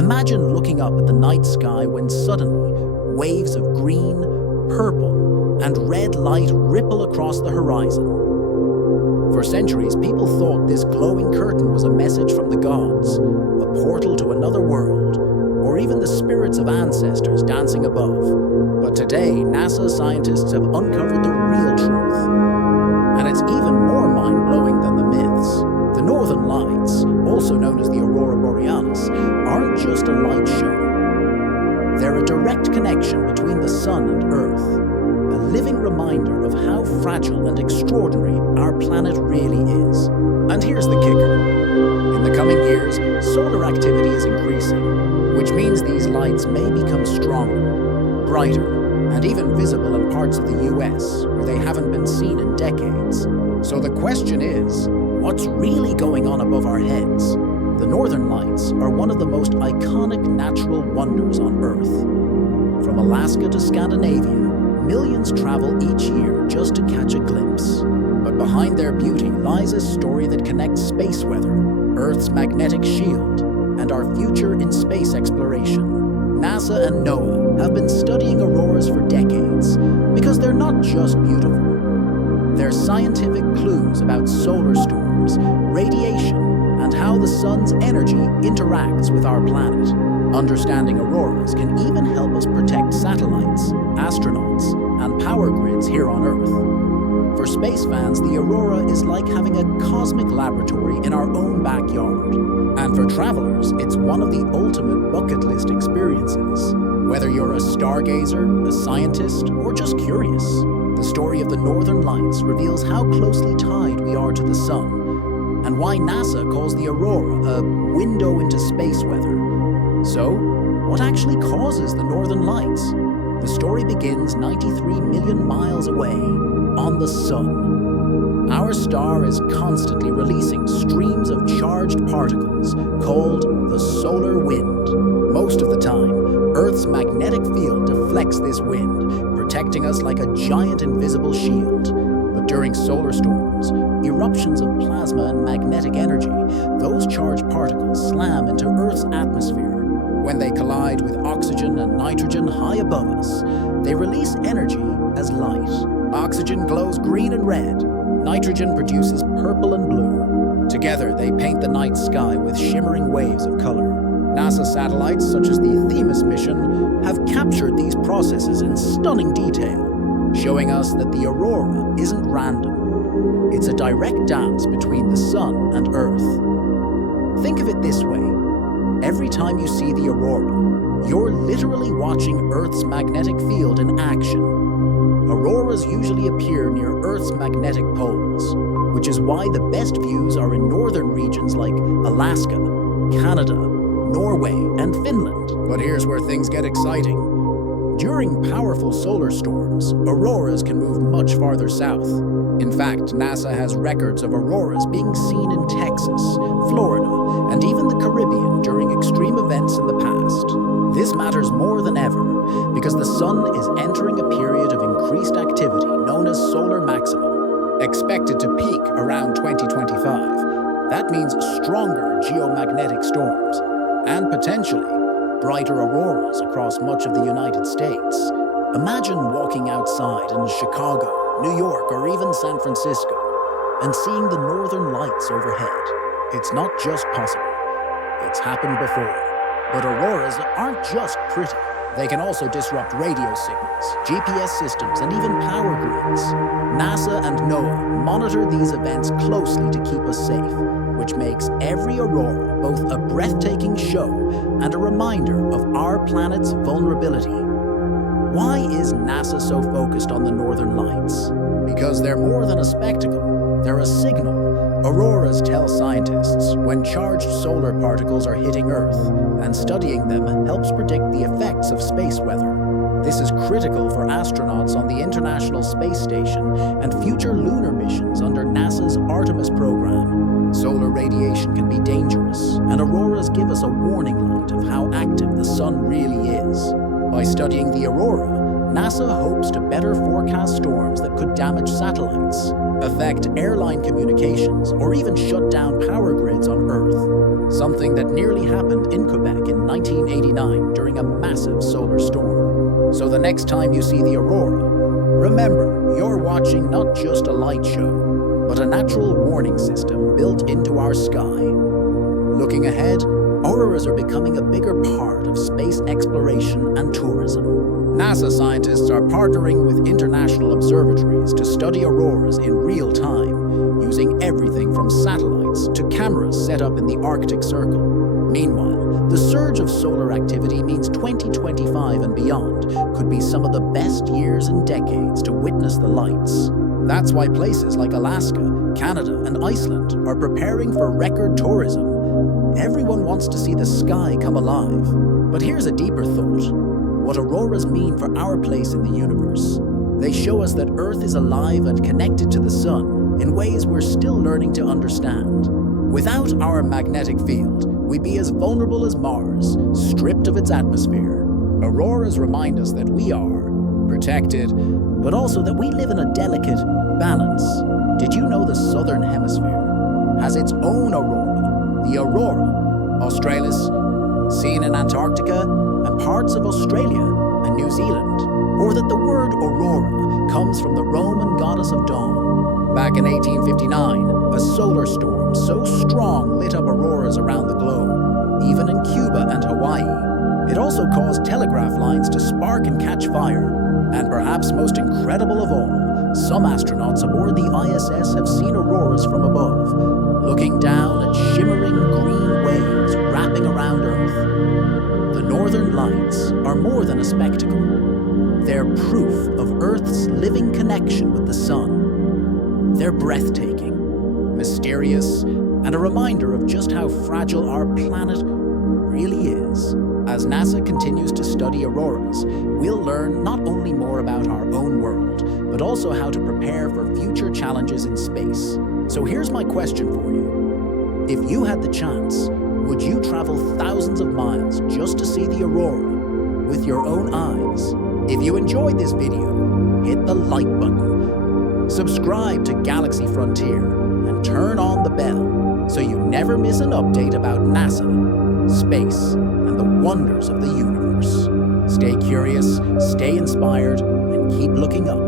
Imagine looking up at the night sky when suddenly waves of green, purple, and red light ripple across the horizon. For centuries, people thought this glowing curtain was a message from the gods, a portal to another world, or even the spirits of ancestors dancing above. But today, NASA scientists have uncovered the real truth. And it's even more mind-blowing than the myths. The Northern Lights, also known as the Aurora Borealis, aren't just a light show. They're a direct connection between the sun and Earth, a living reminder of how fragile and extraordinary our planet really is. And here's the kicker. In the coming years, solar activity is increasing, which means these lights may become stronger, brighter, and even visible in parts of the US where they haven't been seen in decades. So the question is, what's really going on above our heads? The Northern Lights are one of the most iconic natural wonders on Earth. From Alaska to Scandinavia, millions travel each year just to catch a glimpse. But behind their beauty lies a story that connects space weather, Earth's magnetic shield, and our future in space exploration. NASA and NOAA have been studying auroras for decades because they're not just beautiful. They're scientific clues about solar storms, radiation, and how the sun's energy interacts with our planet. Understanding auroras can even help us protect satellites, astronauts, and power grids here on Earth. For space fans, the aurora is like having a cosmic laboratory in our own backyard. And for travelers, it's one of the ultimate bucket list experiences. Whether you're a stargazer, a scientist, or just curious, the story of the Northern Lights reveals how closely tied we are to the sun, and why NASA calls the aurora a window into space weather. So, what actually causes the Northern Lights? The story begins 93 million miles away, on the sun. Our star is constantly releasing streams of charged particles called the solar wind. Most of the time, Earth's magnetic field deflects this wind, protecting us like a giant invisible shield. But during solar storms, eruptions of plasma and magnetic energy, those charged particles slam into Earth's atmosphere. When they collide with oxygen and nitrogen high above us, they release energy as light. Oxygen glows green and red. Nitrogen produces purple and blue. Together, they paint the night sky with shimmering waves of color. NASA satellites, such as the Themis mission, have captured these processes in stunning detail, showing us that the aurora isn't random. It's a direct dance between the sun and Earth. Think of it this way. Every time you see the aurora, you're literally watching Earth's magnetic field in action. Auroras usually appear near Earth's magnetic poles, which is why the best views are in northern regions like Alaska, Canada, Norway, and Finland. But here's where things get exciting. During powerful solar storms, auroras can move much farther south. In fact, NASA has records of auroras being seen in Texas, Florida, and even the Caribbean during extreme events in the past. This matters more than ever because the sun is entering a period of increased activity known as solar maximum, expected to peak around 2025. That means stronger geomagnetic storms and potentially brighter auroras across much of the United States. Imagine walking outside in Chicago, New York, or even San Francisco and seeing the northern lights overhead. It's not just possible, it's happened before. But auroras aren't just pretty. They can also disrupt radio signals, GPS systems, and even power grids. NASA and NOAA monitor these events closely to keep us safe, which makes every aurora both a breathtaking show and a reminder of our planet's vulnerability. Why is NASA so focused on the Northern Lights? Because they're more than a spectacle, they're a signal. Auroras tell scientists when charged solar particles are hitting Earth, and studying them helps predict the effects of space weather. This is critical for astronauts on the International Space Station and future lunar missions under NASA's Artemis program. Solar radiation can be dangerous, and auroras give us a warning light of how active the sun really is. By studying the aurora, NASA hopes to better forecast storms that could damage satellites, affect airline communications, or even shut down power grids on Earth, something that nearly happened in Quebec in 1989 during a massive solar storm. So the next time you see the aurora, remember you're watching not just a light show, but a natural warning system built into our sky. Looking ahead, auroras are becoming a bigger part of space exploration and tourism. NASA scientists are partnering with international observatories to study auroras in real time, using everything from satellites to cameras set up in the Arctic Circle. Meanwhile, the surge of solar activity means 2025 and beyond could be some of the best years in decades to witness the lights. That's why places like Alaska, Canada, and Iceland are preparing for record tourism. Everyone wants to see the sky come alive. But here's a deeper thought: what auroras mean for our place in the universe. They show us that Earth is alive and connected to the sun in ways we're still learning to understand. Without our magnetic field, we'd be as vulnerable as Mars, stripped of its atmosphere. Auroras remind us that we are protected, but also that we live in a delicate balance. Did you know the Southern Hemisphere has its own aurora? The Aurora Australis, seen in Antarctica and parts of Australia and New Zealand, or that the word Aurora comes from the Roman goddess of dawn. Back in 1859, a solar storm so strong lit up auroras around the globe, even in Cuba and Hawaii. It also caused telegraph lines to spark and catch fire. And perhaps most incredible of all, some astronauts aboard the ISS have seen auroras from above, looking down at shimmering green waves wrapping around Earth. The northern lights are more than a spectacle. They're proof of Earth's living connection with the sun. They're breathtaking, mysterious, and a reminder of just how fragile our planet really is. As NASA continues to study auroras, we'll learn not only more about our own world, but also how to prepare for future challenges in space. So here's my question for you. If you had the chance, would you travel thousands of miles just to see the aurora with your own eyes? If you enjoyed this video, hit the like button, subscribe to Galaxy Frontier, and turn on the bell so you never miss an update about NASA, space, and the wonders of the universe. Stay curious, stay inspired, and keep looking up.